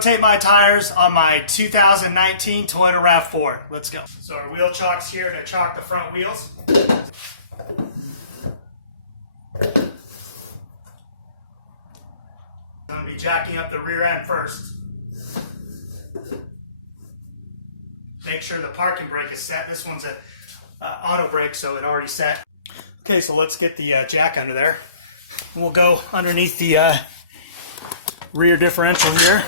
rotate my tires on my 2019 Toyota RAV4. Let's go. So our wheel chock's here to chock the front wheels. I'm going to be jacking up the rear end first. Make sure the parking brake is set. This one's an auto brake, so it already set. Okay, so let's get the jack under there. We'll go underneath the rear differential here.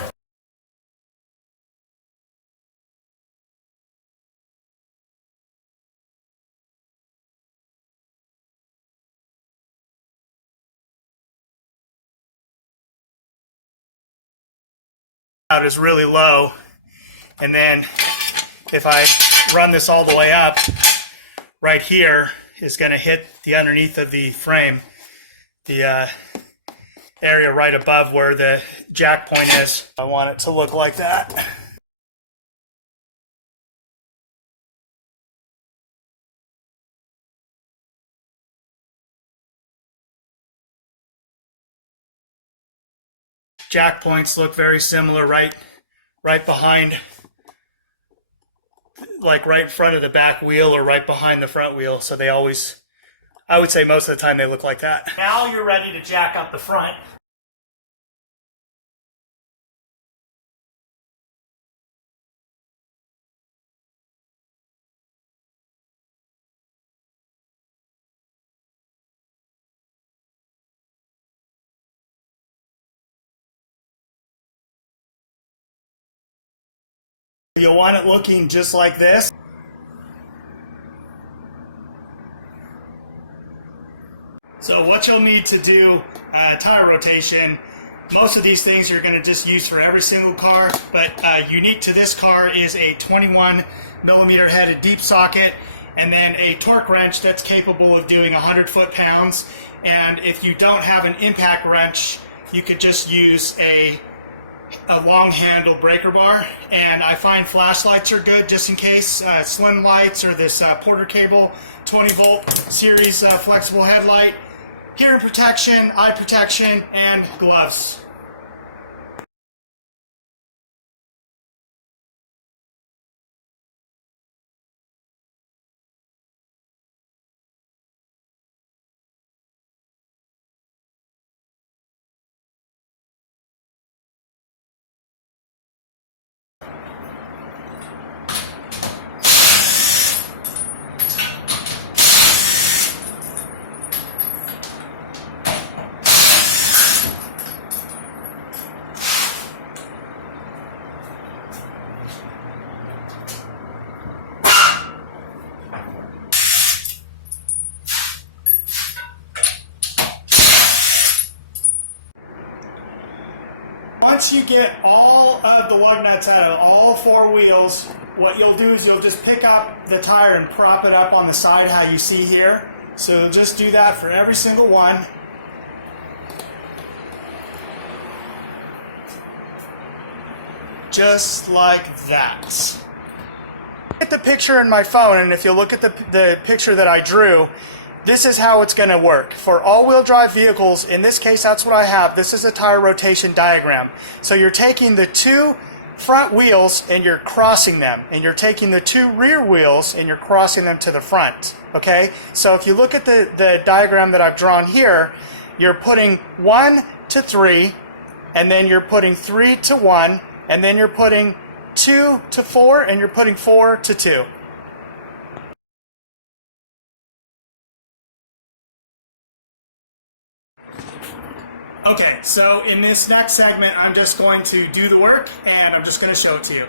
Out is really low, and then if I run this all the way up, right here is going to hit the underneath of the frame, the area right above where the jack point is. I want it to look like that. Jack points look very similar, right behind, like right in front of the back wheel or right behind the front wheel. So they always, I would say most of the time they look like that. Now you're ready to jack up the front. You'll want it looking just like this. So what you'll need to do, tire rotation, most of these things you're going to just use for every single car, but unique to this car is a 21 millimeter headed deep socket, and then a torque wrench that's capable of doing 100 foot-pounds. And if you don't have an impact wrench, you could just use a long handle breaker bar. And I find flashlights are good just in case, slim lights or this Porter cable 20 volt series flexible headlight, hearing protection, eye protection, and gloves. Once you get all of the lug nuts out of all four wheels, what you'll do is you'll just pick up the tire and prop it up on the side how you see here. So you'll just do that for every single one. Just like that. Get the picture in my phone, and if you look at the picture that I drew, this is how it's going to work. For all-wheel drive vehicles, in this case that's what I have, this is a tire rotation diagram. So you're taking the two front wheels and you're crossing them, and you're taking the two rear wheels and you're crossing them to the front. Okay? So if you look at the diagram that I've drawn here, you're putting 1 to 3, and then you're putting 3 to 1, and then you're putting 2 to 4, and you're putting 4 to 2. Okay, so in this next segment, I'm just going to do the work, and I'm just going to show it to you.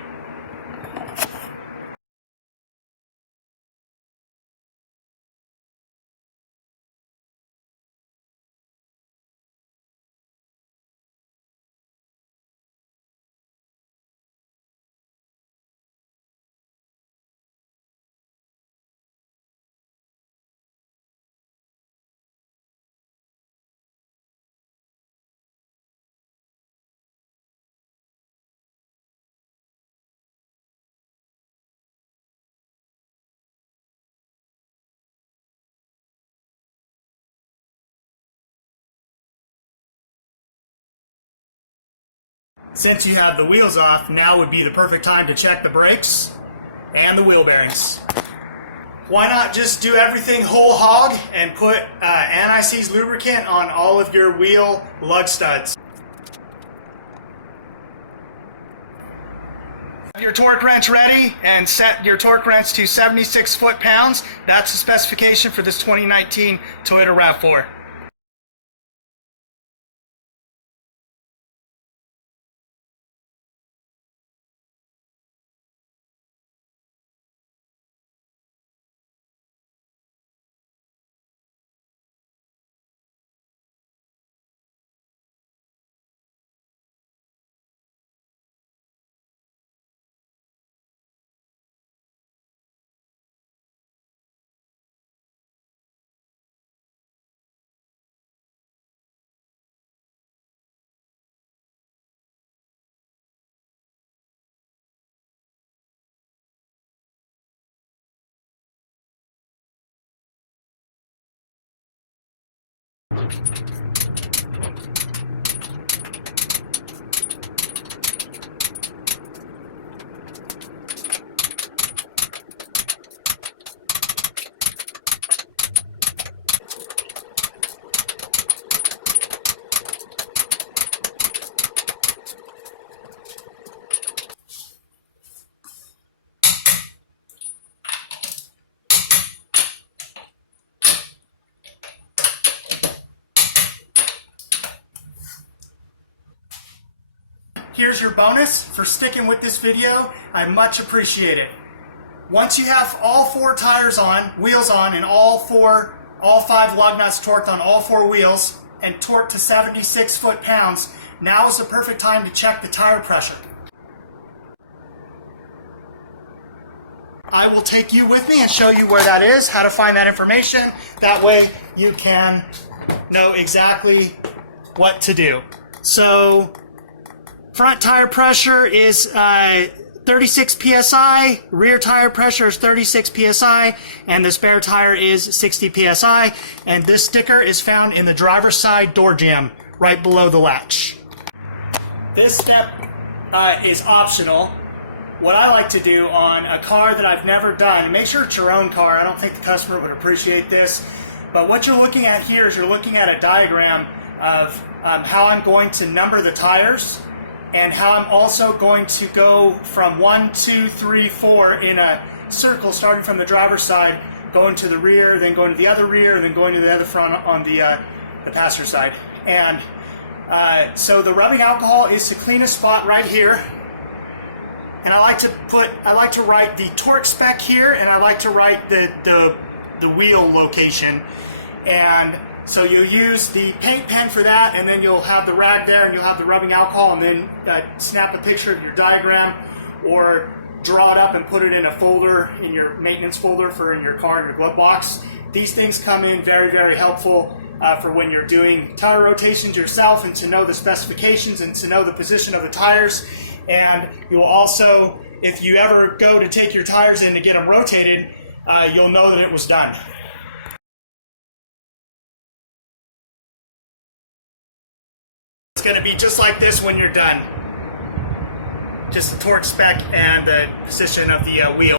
Since you have the wheels off, now would be the perfect time to check the brakes and the wheel bearings. Why not just do everything whole hog and put anti-seize lubricant on all of your wheel lug studs. Have your torque wrench ready and set your torque wrench to 76 foot-pounds. That's the specification for this 2019 Toyota RAV4. Here's your bonus for sticking with this video. I much appreciate it. Once you have all 4 tires on, wheels on, and all 5 lug nuts torqued on all 4 wheels and torqued to 76 foot-pounds, now is the perfect time to check the tire pressure. I will take you with me and show you where that is, how to find that information. That way you can know exactly what to do. So, front tire pressure is 36 psi, rear tire pressure is 36 psi, and the spare tire is 60 psi. And this sticker is found in the driver's side door jamb, right below the latch. This step is optional. What I like to do on a car that I've never done, make sure it's your own car, I don't think the customer would appreciate this, but what you're looking at here is you're looking at a diagram of how I'm going to number the tires, and how I'm also going to go from 1, 2, 3, 4 in a circle, starting from the driver's side, going to the rear, then going to the other rear, and then going to the other front on the passenger side. And so the rubbing alcohol is to clean a spot right here. And I like to write the torque spec here, and I like to write the wheel location. And so you'll use the paint pen for that, and then you'll have the rag there, and you'll have the rubbing alcohol, and then snap a picture of your diagram, or draw it up and put it in a folder, in your maintenance folder in your car, in your glove box. These things come in very, very helpful for when you're doing tire rotations yourself, and to know the specifications and to know the position of the tires. And you'll also, if you ever go to take your tires in to get them rotated, you'll know that it was done. It's going to be just like this when you're done. Just the torque spec and the position of the wheel.